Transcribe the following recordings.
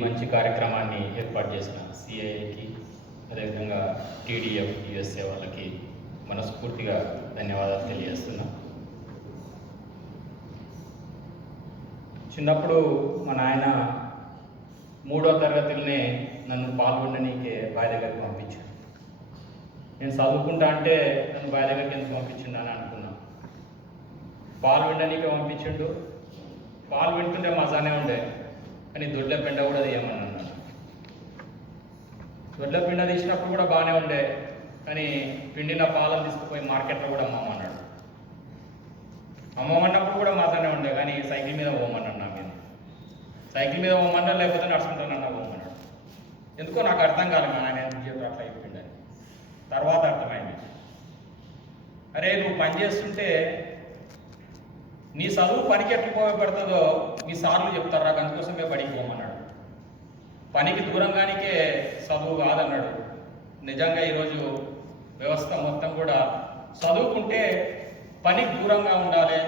మంచి కార్యక్రమాన్ని ఏర్పాటు చేసిన సిఐకి అదేవిధంగా టీడీఎఫ్ యుఎస్ఏ వాళ్ళకి మనస్ఫూర్తిగా ధన్యవాదాలు తెలియజేస్తున్నా. చిన్నప్పుడు మా నాయన 3వ తరగతిలోనే నన్ను పాల్గొననీకే బావి దగ్గరికి పంపించాడు. నేను చదువుకుంటా అంటే నన్ను బావి దగ్గరికి ఎందుకు పంపించిండు అని అనుకున్నా. పాలు విననీకే పంపించిండు. పాలు వింటుంటే మజానే ఉండే, కానీ దొడ్ల పెండ కూడా తీయమని అన్నాడు. దొడ్ల పిండ తీసినప్పుడు కూడా బాగానే ఉండే, కానీ పిండిన పాలను తీసుకుపోయి మార్కెట్లో కూడా అమ్మమన్నాడు. అమ్మమన్నప్పుడు కూడా మాతోనే ఉండే, కానీ సైకిల్ మీద పోమన్నాడు. నా మీద సైకిల్ మీద పోమన్నా, లేకపోతే నడుచుకుంటానన్నా పోమన్నాడు. ఎందుకో నాకు అర్థం కాలేదు ఆయన జీవితం అట్లా అయిపోయిందని. తర్వాత అర్థమైంది, అరే నువ్వు పని చేస్తుంటే నీ చదువు పనికి ఎట్లా ఉపయోగపడుతుందో మీ సార్లు చెప్తారా, అందుకోసమే పనికి పోమన్నాడు. పనికి దూరంగానికే చదువు కాదన్నాడు. నిజంగా ఈరోజు వ్యవస్థ మొత్తం కూడా చదువుకుంటే పనికి దూరంగా ఉండాలి,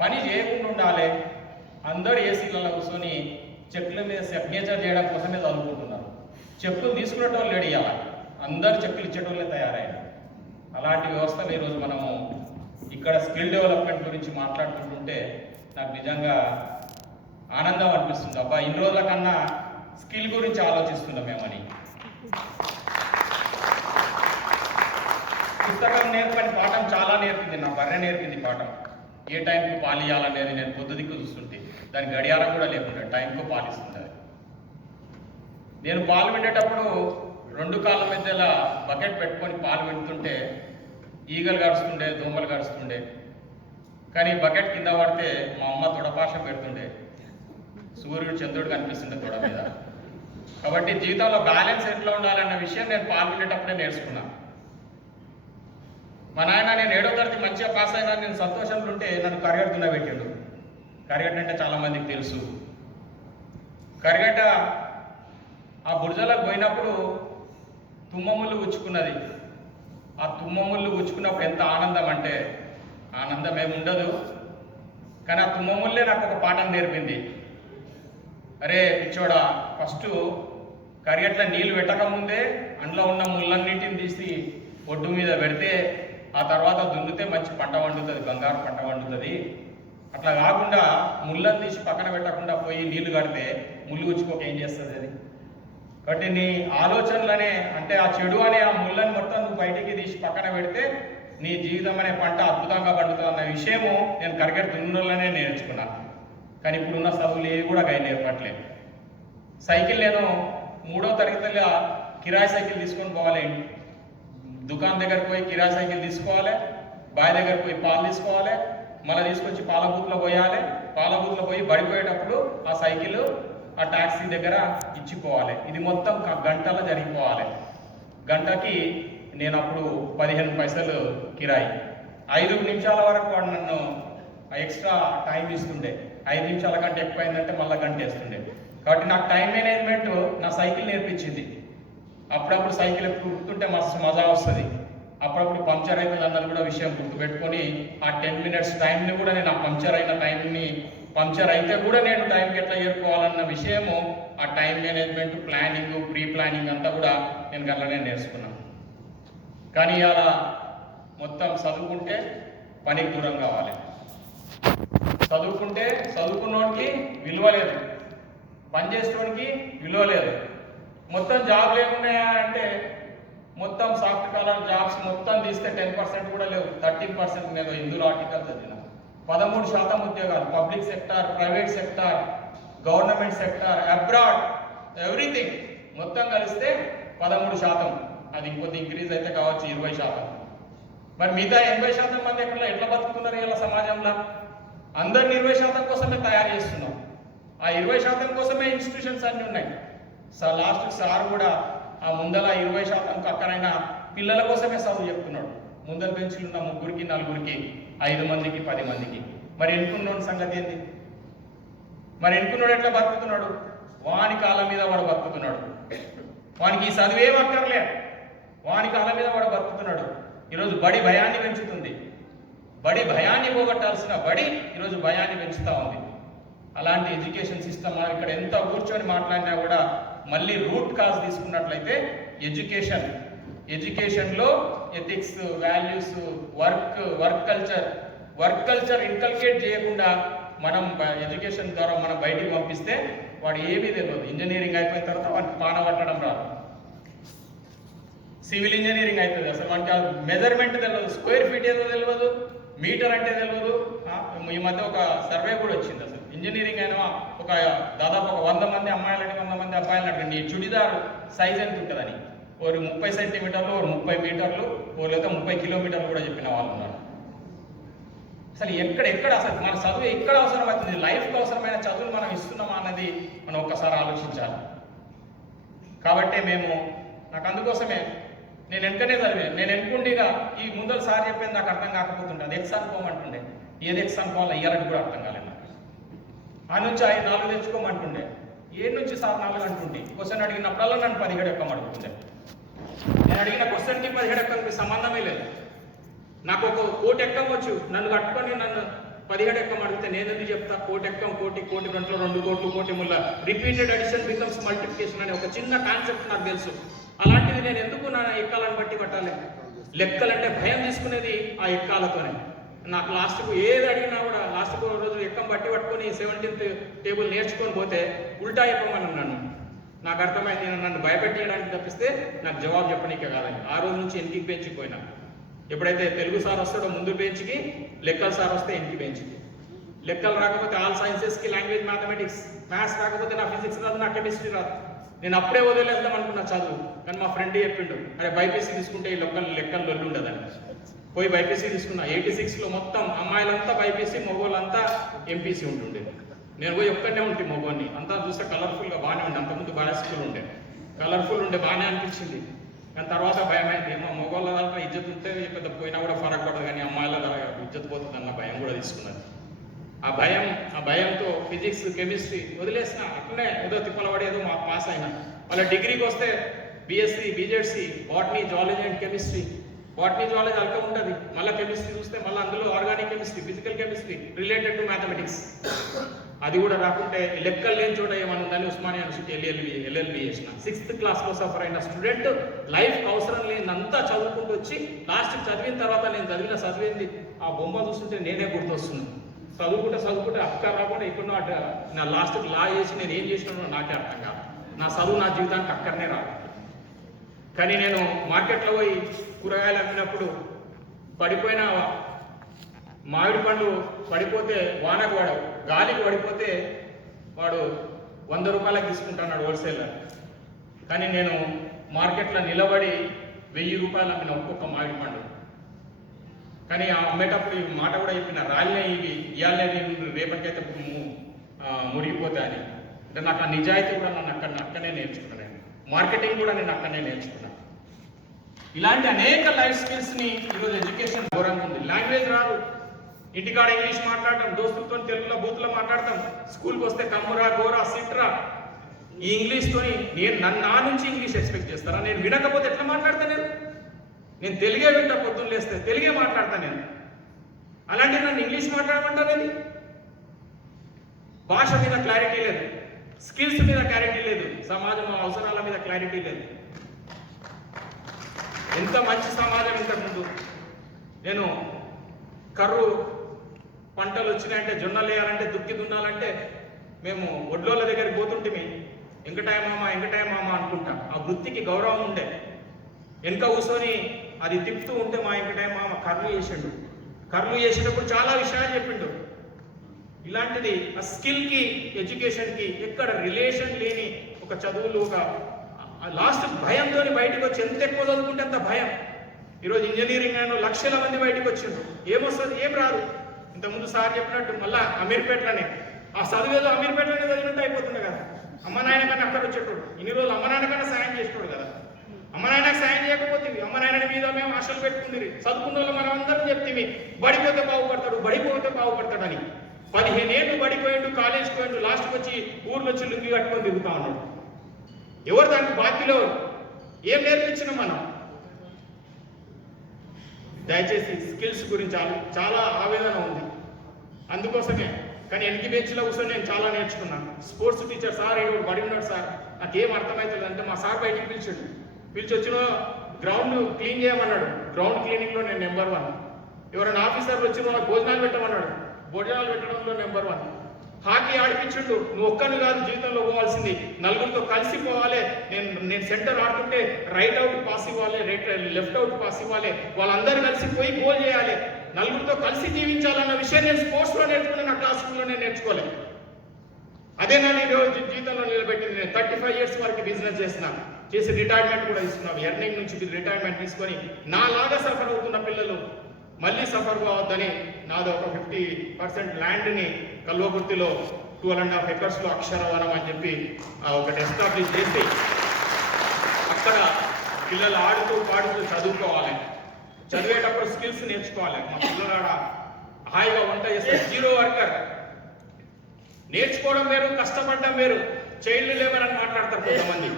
పని చేయకుండా ఉండాలి. అందరూ ఏసీలలో కూర్చొని చెక్కుల మీద సిగ్నేచర్ చేయడం కోసమే చదువుకుంటున్నారు. చెక్కులు తీసుకునేటోళ్ళు లేడు, ఇవ్వాలి అందరూ చెక్కులు ఇచ్చేటోళ్ళే తయారైన అలాంటి వ్యవస్థలు ఈరోజు మనము ఇక్కడ స్కిల్ డెవలప్మెంట్ గురించి మాట్లాడుకుంటుంటే నాకు నిజంగా ఆనందం అనిపిస్తుంది. అబ్బా ఇన్ని రోజుల కన్నా స్కిల్ గురించి ఆలోచిస్తున్నాం మేమని. పుస్తకం నేర్పని పాఠం చాలా నేర్పింది, నా బర్రె నేర్పింది పాఠం. ఏ టైంకి పాలు ఇవ్వాలనేది నేను పొద్దు దిక్కు చూస్తుంటే దాని గడియారం కూడా లేకుండా టైంకు పాలిస్తుంది. నేను పాలు విండేటప్పుడు 2 కాళ్ళ మధ్యలో బకెట్ పెట్టుకొని పాలు వింటుంటే ఈగలు గడుస్తుండే, దోమలు గడుస్తుండే. కానీ బకెట్ కింద పడితే మా అమ్మ తొడపాషం పెడుతుండే, సూర్యుడు చంద్రుడు కనిపిస్తుండే తొడ మీద. కాబట్టి జీవితంలో బ్యాలెన్స్ ఎట్లా ఉండాలన్న విషయం నేను పాల్గొనేటప్పుడే నేర్చుకున్నా. మా నాయన నేను 7వ తరగతి మంచిగా పాస్ అయినా నేను సంతోషంలో ఉంటే నన్ను కరిగట్ట పెట్టాడు. కరిగట్ట అంటే చాలా మందికి తెలుసు. కరిగట్ట ఆ బుర్జలకు పోయినప్పుడు తుమ్మముళ్ళు గుచ్చుకున్నది. ఆ తుమ్మముళ్ళు గుచ్చుకున్నప్పుడు ఎంత ఆనందం అంటే, ఆనందం ఏముండదు, కానీ ఆ తుమ్మముళ్ళే నాకు ఒక పాఠం నేర్పింది. అరే పిచ్చోడా, ఫస్ట్ కరిగట్ల నీళ్ళు పెట్టకముందే అందులో ఉన్న ముళ్ళన్నింటిని తీసి ఒడ్డు మీద పెడితే ఆ తర్వాత దున్నితే మంచి పంట వండుతుంది, బంగారు పంట వండుతుంది. అట్లా కాకుండా ముళ్ళని తీసి పక్కన పెట్టకుండా పోయి నీళ్లు కడితే ముళ్ళు గుచ్చుకోక ఏం చేస్తుంది అది. కాబట్టి నీ ఆలోచనలనే అంటే ఆ చెడు అనే ఆ ముళ్ళని మొత్తం నువ్వు బయటికి తీసి పక్కన పెడితే నీ జీవితం అనే పంట అద్భుతంగా పండుతుంది అన్న విషయము నేను కరిగట్ట దున్నులోనే నేర్చుకున్నాను. కానీ ఇప్పుడున్న చదువులు ఏవి కూడా గై నేర్పట్లేదు. సైకిల్ నేను 3వ తరగతిలో కిరాయి సైకిల్ తీసుకొని పోవాలి. దుకాణం దగ్గరకు పోయి కిరాయి సైకిల్ తీసుకోవాలి, బావి దగ్గరకు పోయి పాలు తీసుకోవాలి, మళ్ళీ తీసుకొచ్చి పాల బూత్లో పోయాలి. పాల బూత్లో పోయి బడిపోయేటప్పుడు ఆ సైకిల్ ఆ ట్యాక్సీ దగ్గర ఇచ్చిపోవాలి. ఇది మొత్తం గంటలో జరిగిపోవాలి. గంటకి నేను అప్పుడు 15 పైసలు కిరాయి. 5 నిమిషాల వరకు వాడు నన్ను ఎక్స్ట్రా టైం ఇస్తుండే. 5 నిమిషాల కంటే ఎక్కువైందంటే మళ్ళీ గంట వేస్తుండే. కాబట్టి నాకు టైం మేనేజ్మెంట్ నా సైకిల్ నేర్పించింది. అప్పుడప్పుడు సైకిల్ గుర్తుంటే మస్తు మజా వస్తుంది. అప్పుడప్పుడు పంక్చర్ అవుతుంది అన్నది కూడా విషయం గుర్తుపెట్టుకొని ఆ 10 మినిట్స్ టైంని కూడా నేను ఆ పంక్చర్ అయిన టైంని పంక్చర్ అయితే కూడా నేను టైంకి ఎట్లా చేరుకోవాలన్న విషయము ఆ time management, planning, pre planning అంతా కూడా నేను గల్లనే నేర్చుకున్నాను. కానీ అలా మొత్తం చదువుకుంటే పనికి దూరం కావాలి. చదువుకుంటే చదువుకున్నోడికి విలువ లేదు, పని చేసేవాడికి విలువ లేదు. మొత్తం జాబ్ లేకుండా అంటే మొత్తం సాఫ్ట్ కాలర్ జాబ్స్ మొత్తం తీస్తే 10% కూడా లేవు, 13%. నేను ఇందులో ఆర్టికల్ చదివిన 13% ఉద్యోగాలు public sector, private sector, government sector, abroad, everything మొత్తం కలిస్తే 13%. అది ఇంకొద్ది ఇంక్రీజ్ అయితే కావచ్చు 20%. మరి మిగతా 80% మంది ఎట్లా బతుకుతున్నారు ఇలా సమాజంలో? అందరిని 20% కోసమే తయారు చేస్తున్నాం. ఆ 20% కోసమే ఇన్స్టిట్యూషన్స్ అన్నీ ఉన్నాయి. లాస్ట్ సార్ కూడా ఆ ముందల 20% అక్కడైనా పిల్లల కోసమే చదువు చెప్తున్నాడు. ముందర బెంచ్లు ఉన్న 3కి 4కి 5 మందికి 10 మందికి. మరి ఎన్నుకున్నోడి సంగతి ఏంది? మరి ఎన్నుకున్నాడు ఎట్లా బతుకుతున్నాడు? వాని కాళ్ళ మీద వాడు బతుకుతున్నాడు. వానికి ఈ చదువేం అక్కర్లే, వాని కాళ్ళ మీద వాడు బతుకుతున్నాడు. ఈరోజు బడి భయాన్ని పెంచుతుంది. బడి భయాన్ని పోగొట్టాల్సిన బడి ఈరోజు భయాన్ని పెంచుతూ ఉంది. అలాంటి ఎడ్యుకేషన్ సిస్టమ్ మనం ఇక్కడ ఎంత కూర్చొని మాట్లాడినా కూడా మళ్ళీ రూట్ కాజ్ తీసుకున్నట్లయితే ఎడ్యుకేషన్లో ethics, values, work culture inculcate చేయకుండా మనం ఎడ్యుకేషన్ ద్వారా మనం బయటికి పంపిస్తే వాడు ఏమీ తెలియదు. ఇంజనీరింగ్ అయిపోయిన తర్వాత వాడికి పాన పట్టడం రాదు, సివిల్ ఇంజనీరింగ్ అవుతుంది, అసలు వానికి మెజర్మెంట్ తెలియదు, స్క్వేర్ ఫీట్ ఏదో తెలియదు, మీటర్ అంటే తెలియదు. ఈ మధ్య ఒక సర్వే కూడా వచ్చింది, అసలు ఇంజనీరింగ్ అయినా ఒక దాదాపు ఒక 100 మంది అమ్మాయిలని 100 మంది అబ్బాయిలు అడగండి ఈ చుడిదార్ సైజ్ ఎంత ఉంటుందని, ఓరు 30 సెంటీమీటర్లు, ఓరు 30 మీటర్లు, ఓరు లేదా 30 కిలోమీటర్లు కూడా చెప్పిన వాళ్ళు ఉన్నారు. అసలు ఎక్కడ అసలు మన చదువు ఎక్కడ అవసరం అవుతుంది, లైఫ్కి అవసరమైన చదువులు మనం ఇస్తున్నామా అన్నది మనం ఒక్కసారి ఆలోచించాలి. కాబట్టి నాకు అందుకోసమే నేను వెనుకనే చదివాను. నేను వెనుకుండిగా ఈ ముందర సార్ చెప్పేది నాకు అర్థం కాకపోతుండే, అది ఎక్స్ అనుకోమంటుండే, ఏది ఎక్స్ అనుకోవాలో ఇయ్యాలని కూడా అర్థం కాలేదు నాకు. ఆ నుంచి 4 తెచ్చుకోమంటుండే, ఏ నుంచి సార్ 4 అంటుండే. క్వశ్చన్ అడిగినప్పుడల్లా నన్ను 17 ఎక్కమంటుండే. నేను అడిగిన క్వశ్చన్కి 17 ఎక్కడికి సంబంధమే లేదు. నాకు ఒక కోటి ఎక్కవచ్చు, నన్ను కట్టుకొని నన్ను 17 ఎక్కం అడిగితే నేను ఎందుకు చెప్తా? కోటి ఎక్కం, కోటి గంటలో 2 కోట్లు, కోటి ముళ్ళ రిపీటెడ్ అడిషన్ బికమ్స్ మల్టిప్లికేషన్ అనే ఒక చిన్న కాన్సెప్ట్ నాకు తెలుసు. అలాంటిది నేను ఎందుకు నా ఎక్కాలను బట్టి పట్టాలి? లెక్కలంటే భయం తీసుకునేది ఆ ఎక్కాలతోనే. నాకు లాస్ట్కు ఏది అడిగినా కూడా లాస్ట్కు రోజు ఎక్కం బట్టి పట్టుకొని 17th టేబుల్ నేర్చుకొని పోతే ఉల్టా చెప్పమని నన్ను. నాకు అర్థమైంది, నన్ను భయపెట్టేయడానికి తప్పిస్తే నాకు జవాబు చెప్పనీకే కాదని. ఆ రోజు నుంచి ఎన్నికి పెంచిపోయినా. ఎప్పుడైతే తెలుగు సార్ వస్తాడో ముందు బెంచ్కి, లెక్కల సార్ వస్తే ఎన్నికి బెంచ్కి. లెక్కలు రాకపోతే ఆల్ సైన్సెస్కి, లాంగ్వేజ్, మ్యాథమెటిక్స్, మ్యాథ్స్ రాకపోతే నా ఫిజిక్స్ రాదు, నా కెమిస్ట్రీ రాదు. నేను అప్పుడే వదిలేద్దాం అనుకున్నా చదువు. కానీ మా ఫ్రెండ్ చెప్పిండు, అరే బైపీసీ తీసుకుంటే ఈ లెక్కలు లొల్లు ఉండదని. పోయి బైపీసీ తీసుకున్నా. 86లో మొత్తం అమ్మాయిలంతా బైపీసీ, మగవాళ్ళంతా ఎంపీసీ ఉంటుండే. నేను పోయి ఒక్కనే ఉంటే మగవాడిని అంతా చూస్తే కలర్ఫుల్గా బాగానే ఉండే. అంతకుముందు బాగా స్కూల్ ఉండే, కలర్ఫుల్ ఉండే, బాగానే అనిపించింది. కానీ తర్వాత భయం అయింది, ఏమో మగవాళ్ళ దాంట్లో ఇజ్జత్ ఉంటే పెద్ద పోయినా కూడా ఫరక్ పడదు, కానీ అమ్మాయిల ఇజ్జత్ పోతుంది అన్న భయం కూడా తీసుకున్నది. ఆ భయంతో ఫిజిక్స్, కెమిస్ట్రీ వదిలేసిన. అట్లనే ఏదో తిప్పలవాడి ఏదో పాస్ అయినా. వాళ్ళ డిగ్రీకి వస్తే BSc, BZC, botany, zoology and chemistry. Botany, zoology అల్క ఉంటుంది. మళ్ళీ కెమిస్ట్రీ చూస్తే మళ్ళీ అందులో organic chemistry, physical chemistry related to mathematics. అది కూడా రాకుంటే లెక్కలు లేని చోట ఏమనుందని ఉస్మానియా యూనివర్సిటీ ఎల్ఎల్బి చేసిన. 6th క్లాస్లో సఫర్ అయిన స్టూడెంట్ లైఫ్కి అవసరం లేనంతా చదువుకుంటూ వచ్చి లాస్ట్కి చదివిన తర్వాత నేను చదివింది ఆ బొమ్మ చూస్తుంటే నేనే గుర్తొస్తున్నాను. చదువుకుంటే అక్క రాకుండా ఇక్కడ నా లాస్ట్కి లా చేసి నేను ఏం చేసినానో నాకే అర్థం కాదు. నా చదువు నా జీవితానికి అక్కడనే రాదు. కానీ నేను మార్కెట్లో పోయి కూరగాయలు అమ్మినప్పుడు పడిపోయిన మామిడి పండు పడిపోతే వానకు గాలికి పడిపోతే వాడు 100 రూపాయలకు తీసుకుంటున్నాడు హోల్సేలర్. కానీ నేను మార్కెట్లో నిలబడి 1000 రూపాయలు అమ్మిన ఒక్కొక్క మామిడి పండు. కానీ ఆ అమ్మేటప్పుడు ఈ మాట కూడా చెప్పిన, రాలినే ఇవి ఇవాళనే రేపటికైతే మురిగిపోతాయి అని. అంటే నాకు ఆ నిజాయితీ కూడా నన్ను అక్కడనే నేర్చుకున్నాను. మార్కెటింగ్ కూడా నేను అక్కడనే నేర్చుకున్నాను. ఇలాంటి అనేక లైఫ్ స్కిల్స్ని ఈరోజు ఎడ్యుకేషన్ ఘోరంగా ఉంది. లాంగ్వేజ్ రాదు, ఇంటికాడ ఇంగ్లీష్ మాట్లాడటం, దోస్తులతో తెలుగులో బూతులో మాట్లాడతాం, స్కూల్కి వస్తే కమ్మురా, గోరా, సిట్రా, ఈ ఇంగ్లీష్తోని నా నుంచి ఇంగ్లీష్ ఎక్స్పెక్ట్ చేస్తారా? నేను వినకపోతే ఎట్లా మాట్లాడతాను? నేను తెలుగే వింటా, పొద్దున్న లేస్తే తెలుగే మాట్లాడతాను నేను. అలాంటి నన్ను ఇంగ్లీష్ మాట్లాడమంటారేది? భాష మీద క్లారిటీ లేదు, స్కిల్స్ మీద క్లారిటీ లేదు, సమాజం అవసరాల మీద క్లారిటీ లేదు. ఎంత మంచి సమాజం ఇంతకుముందు. నేను కర్రు పంటలు వచ్చినాయంటే, జొన్నలు వేయాలంటే, దుక్కి దున్నాలంటే మేము ఒడ్లోళ్ళ దగ్గరికి పోతుంటే ఎంకటాయ మామ అనుకుంటా. ఆ వృత్తికి గౌరవం ఉండే. వెనక కూర్చొని అది తిప్పుతూ ఉంటే మా ఎంకటాయ మామ కర్లు చేసిండు. కర్లు చేసేటప్పుడు చాలా విషయాలు చెప్పిండు. ఇలాంటిది ఆ స్కిల్కి, ఎడ్యుకేషన్కి ఎక్కడ రిలేషన్ లేని ఒక చదువులు, ఒక లాస్ట్ భయంతో బయటకు వచ్చి ఎంత ఎక్కువ చదువుకుంటే అంత భయం. ఈరోజు ఇంజనీరింగ్ అయిన లక్షల మంది బయటకు వచ్చిండ్రు. ఏమొస్తుంది? ఏం రాదు. ఇంతకుముందు సార్ చెప్పినట్టు మళ్ళీ అమీర్పేటలోనే ఆ చదువేదో అమీర్పేటలోనే చదివినట్టు అయిపోతుంది కదా. అమ్మ నాయన కన్నా అక్కడ వచ్చేటోడు, ఇన్ని రోజులు అమ్మ నాయన కన్నా సాయం చేసేటోడు కదా. అమ్మ నాయనకు సాయం చేయకపోతే అమ్మ నాయన మీద మేము ఆశలు పెట్టుకుంది. చదువుకున్న వాళ్ళు మనం అందరం చెప్తే బడిపోతే బాగుపడతాడని. 15 ఏళ్ళు బడిపోయిండు, కాలేజ్కి పోయిండు, లాస్ట్కి వచ్చి ఊర్లో వచ్చి లుంగి కట్టుకొని తిరుగుతా ఉన్నాడు. ఎవరు దానికి బాధ్యులు? ఏం నేర్పించినాం మనం? దయచేసి స్కిల్స్ గురించి చాలా ఆవేదన ఉంది. అందుకోసమే కానీ ఎన్కి బెంచ్లో కూర్చొని నేను చాలా నేర్చుకున్నాను. స్పోర్ట్స్ టీచర్ సార్ ఏడు బడి ఉన్నాడు సార్, నాకేం అర్థమవుతుంది అంటే మా సార్ బయటికి పిలిచి వచ్చిన గ్రౌండ్ క్లీన్ చేయమన్నాడు. గ్రౌండ్ క్లీనింగ్లో నేను నెంబర్ 1. ఎవరైనా ఆఫీసర్లు వచ్చి నాకు భోజనాలు పెట్టమన్నాడు, భోజనాలు పెట్టడంలో నెంబర్ 1. హాకీ ఆడిపించుండు, నువ్వు ఒక్కను కాదు జీవితంలో పోవాల్సింది, నలుగురితో కలిసి పోవాలి. నేను సెంటర్ ఆడుతుంటే రైట్ అవుట్ పాస్ ఇవ్వాలి, లెఫ్ట్ అవుట్ పాస్ ఇవ్వాలి, వాళ్ళందరూ కలిసి పోయి గోల్ చేయాలి, నలుగురితో కలిసి జీవించాలన్న విషయం నేను స్పోర్ట్స్లో నేర్చుకుని నా క్లాస్ రూమ్లో నేను నేర్చుకోలేదు. అదే నా ఈరోజు జీవితంలో నిలబెట్టింది. నేను 35 years వరకు బిజినెస్ చేస్తున్నాను, చేసి రిటైర్మెంట్ కూడా ఇస్తున్నాను. ఎర్నింగ్ నుంచి రిటైర్మెంట్ తీసుకొని నాలాగా సఫర్ అవుతున్న పిల్లలు మళ్ళీ సఫర్ కావద్దని నాది ఒక 50% ల్యాండ్ని కల్వకుర్తిలో 12.5 acres అక్షరవనం అని చెప్పి ఒకటి ఎస్టాబ్లిష్ చేసి అక్కడ పిల్లలు ఆడుతూ పాడుతూ చదువుకోవాలి, చదివేటప్పుడు స్కిల్స్ నేర్చుకోవాలి. మా పిల్లలు హాయిగా వంట చేస్తే 0 worker. నేర్చుకోవడం వేరు, కష్టపడడం వేరు. చైల్డ్ లేబర్ అని మాట్లాడతారు కొంతమంది.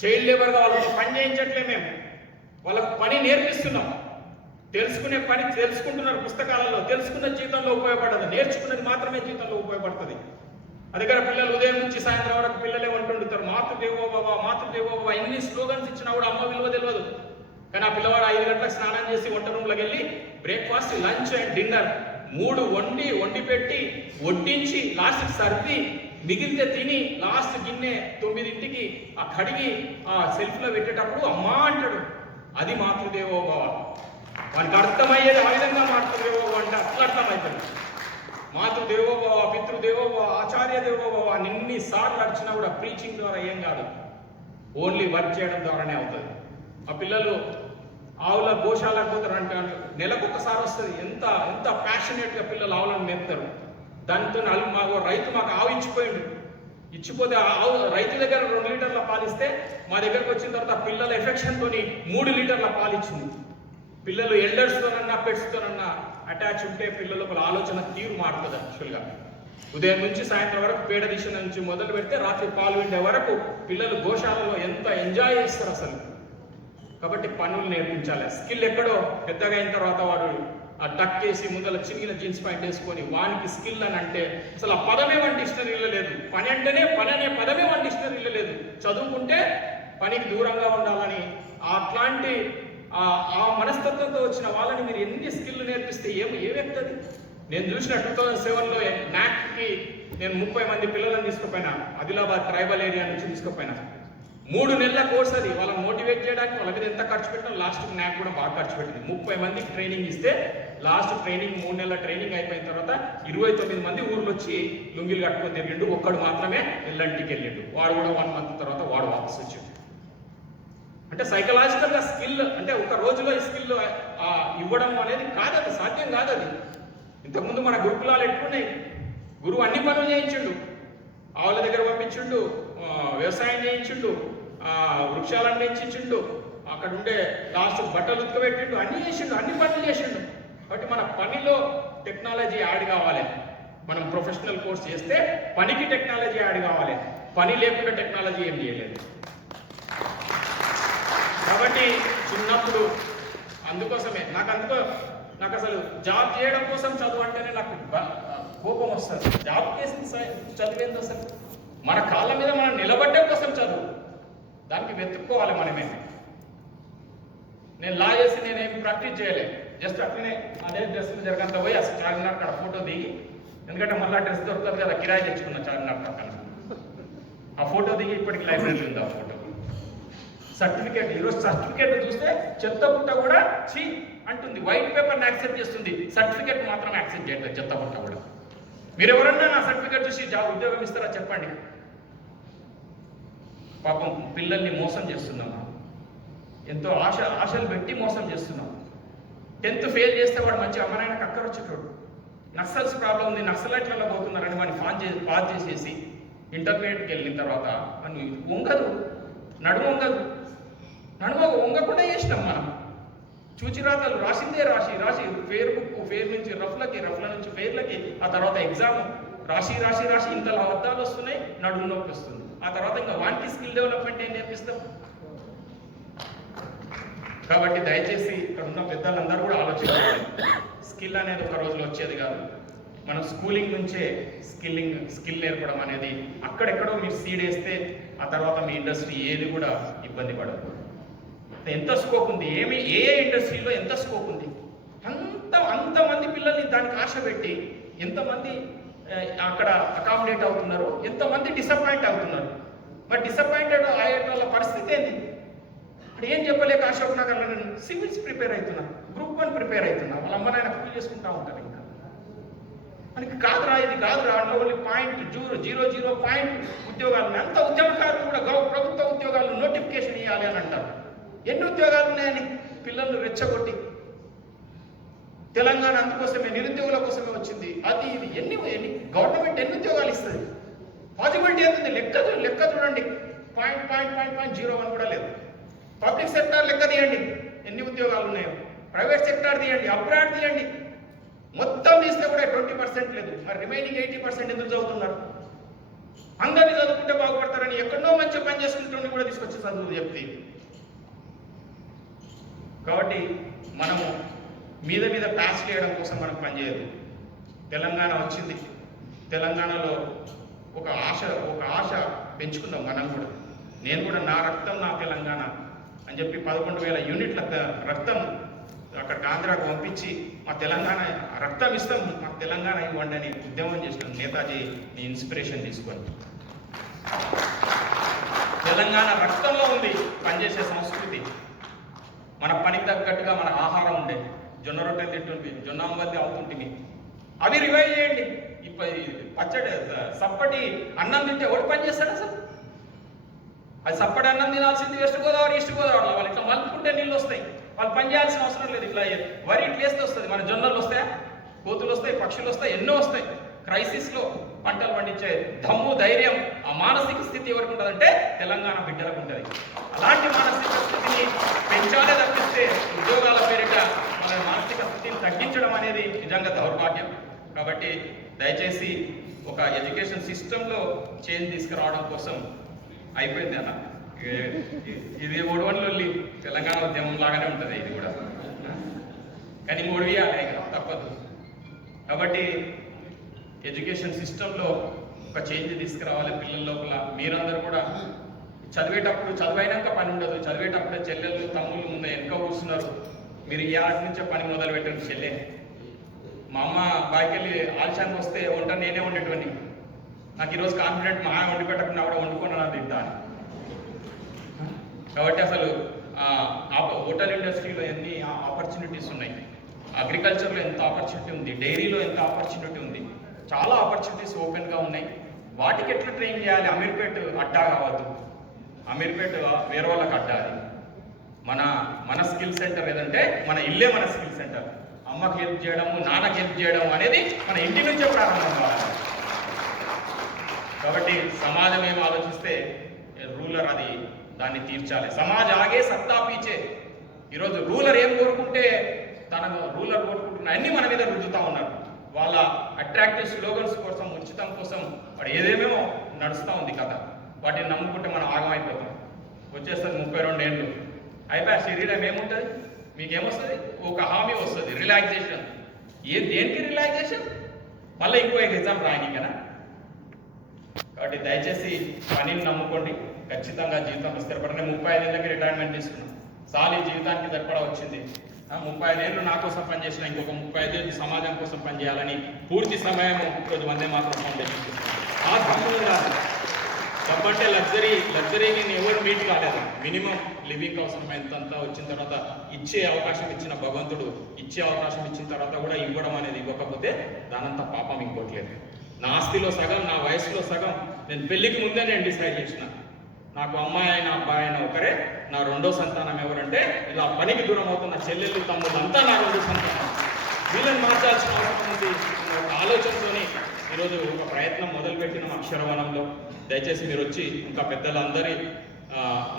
చైల్డ్ లేబర్గా వాళ్ళతో పని చేయించట్లే, మేము వాళ్ళకు పని నేర్పిస్తున్నాం. తెలుసుకునే పని తెలుసుకుంటున్నారు పుస్తకాలలో, తెలుసుకున్న జీవితంలో ఉపయోగపడదు, నేర్చుకున్నది మాత్రమే జీవితంలో ఉపయోగపడుతుంది. అందుకని పిల్లలు ఉదయం నుంచి సాయంత్రం వరకు పిల్లలే వంటుంటారు, మాతృదేవోభవ మాతృదేవోభవ. ఎన్ని స్లోగన్స్ ఇచ్చినా కూడా అమ్మ విలువ తెలియదు. కానీ ఆ పిల్లవాడు 5 గంటలకు స్నానం చేసి వంట రూమ్లోకి వెళ్ళి బ్రేక్ఫాస్ట్, లంచ్ అండ్ డిన్నర్ 3 వండి పెట్టి వడ్డించి లాస్ట్ సర్ది మిగిలితే తిని లాస్ట్ గిన్నె 9ంటికి ఆ కడిగి ఆ సెల్ఫ్లో పెట్టేటప్పుడు అమ్మా అంటాడు. అది మాతృదేవోభవ. వానికి అర్థమయ్యేది ఆ విధంగా మాతృదేవోభవ అంటే అట్లా అర్థమవుతుంది. మాతృదేవోభవ, పితృదేవోభవ, ఆచార్య దేవోభవ ఎన్నిసార్లు అడిచినా కూడా ప్రీచింగ్ ద్వారా ఏం కాదు, ఓన్లీ వర్క్ చేయడం ద్వారానే అవుతుంది. ఆ పిల్లలు ఆవుల గోశాలకు పోతారంటే నెలకు ఒకసారి వస్తుంది. ఎంత ప్యాషనేట్గా పిల్లలు ఆవులను మేపుతారు. దానితో మాకు రైతు మాకు ఆవు ఇచ్చిపోతే ఆవు రైతు దగ్గర 2 లీటర్ల పాలిస్తే మా దగ్గరకు వచ్చిన తర్వాత పిల్లల ఎఫెక్షన్తో 3 లీటర్ల పాలు ఇచ్చింది. పిల్లలు ఎల్డర్స్తోనన్నా పెట్స్తోనన్నా అటాచ్ ఉంటే పిల్లల ఆలోచన తీరు మారుతుంది. యాక్చువల్గా ఉదయం నుంచి సాయంత్రం వరకు పేడ దిశ నుంచి మొదలు పెడితే రాత్రి పాలు విండే వరకు పిల్లలు గోశాలలో ఎంత ఎంజాయ్ చేస్తారు అసలు. కాబట్టి పనులు నేర్పించాలి. స్కిల్ ఎక్కడో పెద్దగా అయిన తర్వాత వాడు ఆ టక్ చేసి ముందర చిన్న జీన్స్ ప్యాంట్ వేసుకొని వానికి స్కిల్ అని అంటే అసలు ఆ పదమే వాడి డిక్షనరీలో లేదు. పని అంటేనే పని అనే పదమే వాడి డిక్షనరీలో లేదు. చదువుకుంటే పనికి దూరంగా ఉండాలని అట్లాంటి ఆ మనస్తత్వంతో వచ్చిన వాళ్ళని మీరు ఎన్ని స్కిల్ నేర్పిస్తే ఏమెక్కుతుంది. నేను చూసిన 2007లో NACకి నేను 30 మంది పిల్లలను తీసుకుపోయినా, ఆదిలాబాద్ ట్రైబల్ ఏరియా నుంచి తీసుకుపోయినా. 3 నెలల కోర్స్ అది. వాళ్ళని మోటివేట్ చేయడానికి వాళ్ళ మీద ఎంత ఖర్చు పెట్టాం, లాస్ట్కి NAC కూడా బాగా ఖర్చు పెట్టింది. 30 మందికి ట్రైనింగ్ ఇస్తే లాస్ట్ ట్రైనింగ్ 3 నెలల ట్రైనింగ్ అయిపోయిన తర్వాత 29 మంది ఊర్లో వచ్చి లుంగిలు కట్టుకొని తిరిగిండు. ఒక్కడు మాత్రమే ఎల్లంటికి వెళ్ళిండు. వాడు కూడా 1 month తర్వాత వాడు వాపస్ వచ్చాడు. అంటే సైకలాజికల్గా స్కిల్ అంటే ఒక రోజులో ఈ స్కిల్ ఇవ్వడం అనేది కాదది, సాధ్యం కాదది. ఇంతకుముందు మన గురుకులాలు ఎట్లున్నాయి, గురువు అన్ని పనులు చేయించిండు, ఆవుల దగ్గర పంపించిండు, వ్యవసాయం చేయించిండు, వృక్షాలను పెంచిండు, అక్కడ ఉండే లాస్ట్ బట్టలు ఉతకబెట్టిండు, అన్ని చేసిండు, అన్ని పనులు చేసిండు. కాబట్టి మన పనిలో టెక్నాలజీ యాడ్ కావాలి. మనం ప్రొఫెషనల్ కోర్స్ చేస్తే పనికి టెక్నాలజీ యాడ్ కావాలి. పని లేకుండా టెక్నాలజీ ఏం చేయలేదు. కాబట్టి చిన్నప్పుడు అందుకోసమే నాకు అసలు జాబ్ చేయడం కోసం చదువు అంటేనే నాకు కోపం వస్తుంది. జాబ్ చేసి చదివేందుకు అసలు మన కాళ్ళ మీద మనం నిలబడ్డం కోసం చదువు, దానికి వెతుక్కోవాలి మనమే. నేను లా చేసి నేనేమి ప్రాక్టీస్ చేయలేదు, జస్ట్ అట్లనే అదే డ్రెస్ జరగంత పోయి అసలు చార్మినార్ కాడ ఫోటో దిగి, ఎందుకంటే మళ్ళీ డ్రెస్ దొరుకుతుంది కదా, కిరాయి తెచ్చుకున్న చార్మినార్ పక్కన ఆ ఫోటో దిగి ఇప్పటికి లైబ్రరీ ఉంది ఆ ఫోటో. సర్టిఫికేట్, ఈరోజు సర్టిఫికేట్ చూస్తే చెత్త పుట్ట కూడా చీ అంటుంది, వైట్ పేపర్ని యాక్సెప్ట్ చేస్తుంది, సర్టిఫికేట్ మాత్రం యాక్సెప్ట్ చేయట్లేదు చెత్త పుట్ట కూడా. మీరు ఎవరన్నా నా సర్టిఫికేట్ చూసి ఉద్యోగం ఇస్తారా చెప్పండి. పాపం పిల్లల్ని మోసం చేస్తున్నాం, ఎంతో ఆశలు పెట్టి మోసం చేస్తున్నాం. 10th ఫెయిల్ చేస్తే వాడు మంచి అమ్మనాయనకు అక్కర వచ్చేటోడు. నక్సల్స్ ప్రాబ్లం ఉంది, నక్సలైట్లలో పోతున్నారని వాడిని పాస్ చేసేసి ఇంటర్మీడియట్కి వెళ్ళిన తర్వాత అని నడుము వంగకుండా చేసినాం మనం. చూచిరాతలు రాసిందే రాసి ఫెయిర్ నుంచి రఫ్ల నుంచి ఫెయిర్లకి, ఆ తర్వాత ఎగ్జామ్ రాసి ఇంత అబద్ధాలు వస్తున్నాయి, నడుము నొప్పి వస్తుంది. ఆ తర్వాత ఇంకా వానికి స్కిల్ డెవలప్మెంట్ ఏం నేర్పిస్తాం. కాబట్టి దయచేసి ఇక్కడ ఉన్న పెద్దలందరూ కూడా ఆలోచించాలి. స్కిల్ అనేది ఒక రోజులో వచ్చేది కాదు. మనం స్కూలింగ్ నుంచే స్కిల్ నేర్పడం అనేది అక్కడెక్కడో మీరు సీడ్ వేస్తే ఆ తర్వాత మీ ఇండస్ట్రీ ఏది కూడా ఇబ్బంది పడదు. ఎంత స్కోప్ ఉంది, ఏ ఇండస్ట్రీలో ఎంత స్కోప్ ఉంది, అంతమంది పిల్లల్ని దానికి ఆశ పెట్టి ఎంతమంది అక్కడ అకామిడేట్ అవుతున్నారు, ఎంతమంది డిసప్పాయింట్ అవుతున్నారు. మరి డిసప్పాయింటెడ్ అయ్యే వాళ్ళ పరిస్థితి ఏంది? ఇప్పుడు ఏం చెప్పలేక అశోక్ నగర్లో నేను సివిల్స్ ప్రిపేర్ అవుతున్నా, గ్రూప్ 1 ప్రిపేర్ అవుతున్నా, వాళ్ళ అమ్మ నాయన ఫుల్ చేసుకుంటా ఉంటారు. ఇంకా మనకి కాదురా, ఇది కాదురా, అందులో ఓన్లీ 0.00 ఉద్యోగాలు ఉన్నాయి. అంత ఉద్యమకారులు కూడా ప్రభుత్వ ఉద్యోగాలు నోటిఫికేషన్ ఇవ్వాలి అని అంటారు. ఎన్ని ఉద్యోగాలు ఉన్నాయని పిల్లలు రెచ్చగొట్టి తెలంగాణ అందుకోసమే నిరుద్యోగుల కోసమే వచ్చింది, అది ఇది ఎన్ని గవర్నమెంట్ ఎన్ని ఉద్యోగాలు ఇస్తుంది? పాజిబిలిటీ ఎంత లెక్క చూడండి, 0.01 కూడా లేదు. పబ్లిక్ సెక్టార్ లెక్క తీయండి, ఎన్ని ఉద్యోగాలు ఉన్నాయో. ప్రైవేట్ సెక్టార్ తీయండి, అబ్రాడ్ తీయండి, మొత్తం తీస్తే కూడా 20% లేదు. మరి రిమైనింగ్ 80% ఎందుకు చదువుతున్నారు? అందరినీ చదువుకుంటే బాగుపడతారని ఎక్కడో మంచి పని చేసుకుంటుండే కూడా తీసుకొచ్చి చదువు చెప్తే. కాబట్టి మనము మీద ప్యాచ్ చేయడం కోసం మనం పనిచేయదు. తెలంగాణ వచ్చింది, తెలంగాణలో ఒక ఆశ పెంచుకుందాం మనం కూడా. నేను కూడా నా రక్తం నా తెలంగాణ అని చెప్పి 11,000 యూనిట్ల రక్తం అక్కడ ఆంధ్రాకు పంపించి మా తెలంగాణ రక్తం ఇస్తాం, మా తెలంగాణ ఇవ్వండి అని ఉద్యమం చేసిన నేతాజీని ఇన్స్పిరేషన్ తీసుకొని. తెలంగాణ రక్తంలో ఉంది పనిచేసే సంస్కృతి. మన పనికి తగ్గట్టుగా మన ఆహారం ఉండే, జొన్న రొట్టెలు తింటుంది, జొన్న అంబలి అవుతుంటుంది, అవి రివైవ్ చేయండి. పచ్చడి సప్పటి అన్నం తింటే ఎవడు పని చేస్తాడు అసలు? అది సప్పటి అన్నం తినాల్సింది వెస్ట్ గోదావరి, ఈస్ట్ గోదావరిలో. వాళ్ళు ఇట్లా మలుపుకుంటే నీళ్ళు వస్తాయి, వాళ్ళు పని చేయాల్సిన అవసరం లేదు. ఇట్లా వరి ఇట్లా వేస్తే వస్తుంది. మన జొన్నలు వస్తాయా? కోతులు వస్తాయి, పక్షులు వస్తాయి, ఎన్నో వస్తాయి. క్రైసిస్లో పంటలు పండించే దమ్ము, ధైర్యం, ఆ మానసిక స్థితి ఎవరికి ఉంటుందంటే తెలంగాణ బిడ్డలకు ఉంటుంది. అలాంటి మానసిక స్థితిని పెంచాలే తప్పిస్తే ఉద్యోగాల పేరిట మన మానసిక స్థితిని తగ్గించడం అనేది నిజంగా దౌర్భాగ్యం. కాబట్టి దయచేసి ఒక ఎడ్యుకేషన్ సిస్టంలో చేంజ్ తీసుకురావడం కోసం అయిపోయింది అన్న. ఇది ఒడవన్లొల్లి తెలంగాణ ఉద్యమం లాగానే ఉంటుంది ఇది కూడా, కానీ ఒడియాలి తప్పదు. కాబట్టి ఎడ్యుకేషన్ సిస్టంలో ఒక చేంజ్ తీసుకురావాలి పిల్లల లోపల. మీరందరూ కూడా చదివేటప్పుడు చదివైనాక పని ఉండదు, చదివేటప్పుడే చెల్లెళ్ళు తమ్ముళ్ళు ముందు వెనక కూర్చున్నారు. మీరు ఈ ఆటి నుంచే పని మొదలు పెట్టండి. చెల్లె మా అమ్మ బాయికెళ్ళి ఆలస్యానికి వస్తే వంట నేనే వండేటువంటి. నాకు ఈరోజు కాన్ఫిడెంట్ మా వండి పెట్టకుండా కూడా వండుకున్నాను తింటా. కాబట్టి అసలు హోటల్ ఇండస్ట్రీలో ఎన్ని ఆపర్చునిటీస్ ఉన్నాయి, అగ్రికల్చర్లో ఎంత ఆపర్చునిటీ ఉంది, డైరీలో ఎంత ఆపర్చునిటీ ఉంది, చాలా ఆపర్చునిటీస్ ఓపెన్గా ఉన్నాయి. వాటికి ఎట్లా ట్రైన్ చేయాలి? అమీర్పేట్ అడ్డా కావద్దు, అమీర్పేట్ వేరే వాళ్ళకి అడ్డా. అది మన స్కిల్ సెంటర్ ఏదంటే మన ఇల్లే మన స్కిల్ సెంటర్. అమ్మకి హెల్ప్ చేయడము, నాన్నకి హెల్ప్ చేయడం అనేది మన ఇంటి నుంచే ప్రారంభం కావాలి. కాబట్టి సమాజం ఏం ఆలోచిస్తే రూలర్ అది దాన్ని తీర్చాలి. సమాజ్ ఆగే సత్తా పీచే. ఈరోజు రూలర్ ఏం కోరుకుంటే రూలర్ కోరుకుంటున్న అన్ని మన మీద రుద్దుతా ఉన్నారు. వాళ్ళ అట్రాక్టివ్ స్లోగన్స్ కోసం, ఉచితం కోసం వాడు ఏదేమేమో నడుస్తూ ఉంది కదా. వాటిని నమ్ముకుంటే మనం ఆగమైపోతాం. వచ్చేస్తుంది 32 ఏళ్ళు అయిపోయా. శరీరం ఏముంటుంది? మీకేమొస్తుంది? ఒక హామీ వస్తుంది, రిలాక్సేషన్. దేనికి రిలాక్సేషన్? మళ్ళీ ఇంకో ఎగ్జామ్ రాయనికనా? కాబట్టి దయచేసి పనిని నమ్ముకోండి, ఖచ్చితంగా జీవితంలో స్థిరపడండి. 35 ఏళ్ళకి రిటైర్మెంట్ తీసుకున్నాం, సాలి జీవితానికి సరిపడా వచ్చింది. 35 ఏళ్ళు నా కోసం పనిచేసిన, ఇంకొక 35 ఏళ్ళు సమాజం కోసం పనిచేయాలని పూర్తి సమయం ఈరోజు వందే మాతరం ఫౌండేషన్. ఆ దమ్ము డబ్బంటే లగ్జరీని ఎవరు మీట్ కాలేదు. మినిమం లివింగ్ అవసరమైనంత వచ్చిన తర్వాత ఇచ్చే అవకాశం ఇచ్చిన భగవంతుడు, ఇచ్చే అవకాశం ఇచ్చిన తర్వాత కూడా ఇవ్వడం అనేది ఇవ్వకపోతే దానంతా పాపం ఇంకోట్లేదు. నా ఆస్తిలో సగం, నా వయసులో సగం నేను పెళ్లికి ముందే నేను డిసైడ్ చేసిన. నాకు అమ్మాయి అయినా అబ్బాయి అయినా ఒకరే. నా రెండో సంతానం ఎవరంటే ఇలా పనికి దూరం అవుతున్న చెల్లెళ్ళు తమ్ముళ్ళు అంతా నా రెండో సంతానం. వీళ్ళని మార్చాల్సిన అవసరం ఉంది. ఒక ఆలోచనతోని ఈరోజు ఒక ప్రయత్నం మొదలుపెట్టిన అక్షరవనంలో. దయచేసి మీరు వచ్చి ఇంకా పెద్దలందరి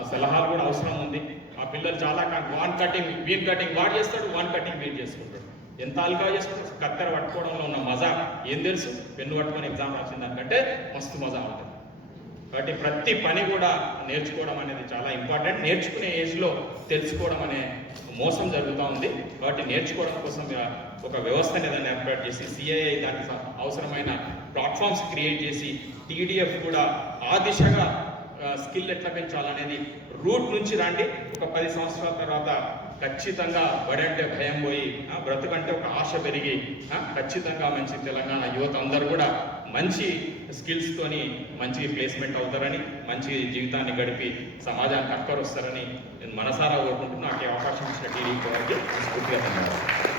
సలహాలు కూడా అవసరం ఉంది. ఆ పిల్లలు చాలా వాన్ కటింగ్ వీన్ కటింగ్ వాడు చేస్తాడు, వాన్ కటింగ్ వీన్ చేసుకుంటాడు. ఎంత అల్గా చేసుకుంటాడు. కత్తెర పట్టుకోవడంలో ఉన్న మజా ఏం తెలుసు? పెన్ను పట్టుకొని ఎగ్జామ్ రాసిన దానికంటే మస్తు మజా ఉంటుంది. కాబట్టి ప్రతి పని కూడా నేర్చుకోవడం అనేది చాలా ఇంపార్టెంట్. నేర్చుకునే ఏజ్లో తెలుసుకోవడం అనే మోసం జరుగుతూ ఉంది. కాబట్టి నేర్చుకోవడం కోసం ఒక వ్యవస్థని ఏదైనా ఏర్పాటు చేసి సిఐఐ దానికి అవసరమైన ప్లాట్ఫామ్స్ క్రియేట్ చేసి టీడీఎఫ్ కూడా ఆ దిశగా స్కిల్ ఎట్లా పెంచాలనేది రూట్ నుంచి రండి. ఒక 10 సంవత్సరాల తర్వాత ఖచ్చితంగా బడంటే భయం పోయి బ్రతుకంటే ఒక ఆశ పెరిగి ఖచ్చితంగా మంచి తెలంగాణ యువత అందరూ కూడా మంచి స్కిల్స్తోని మంచి ప్లేస్మెంట్ అవుతారని, మంచి జీవితాన్ని గడిపి సమాజానికి అక్కరొస్తారని నేను మనసారా కోరుకుంటూ నాకు అవకాశం ఇచ్చిన టీడీపీ వారికి పూర్తిగా ధన్యవాదాలు.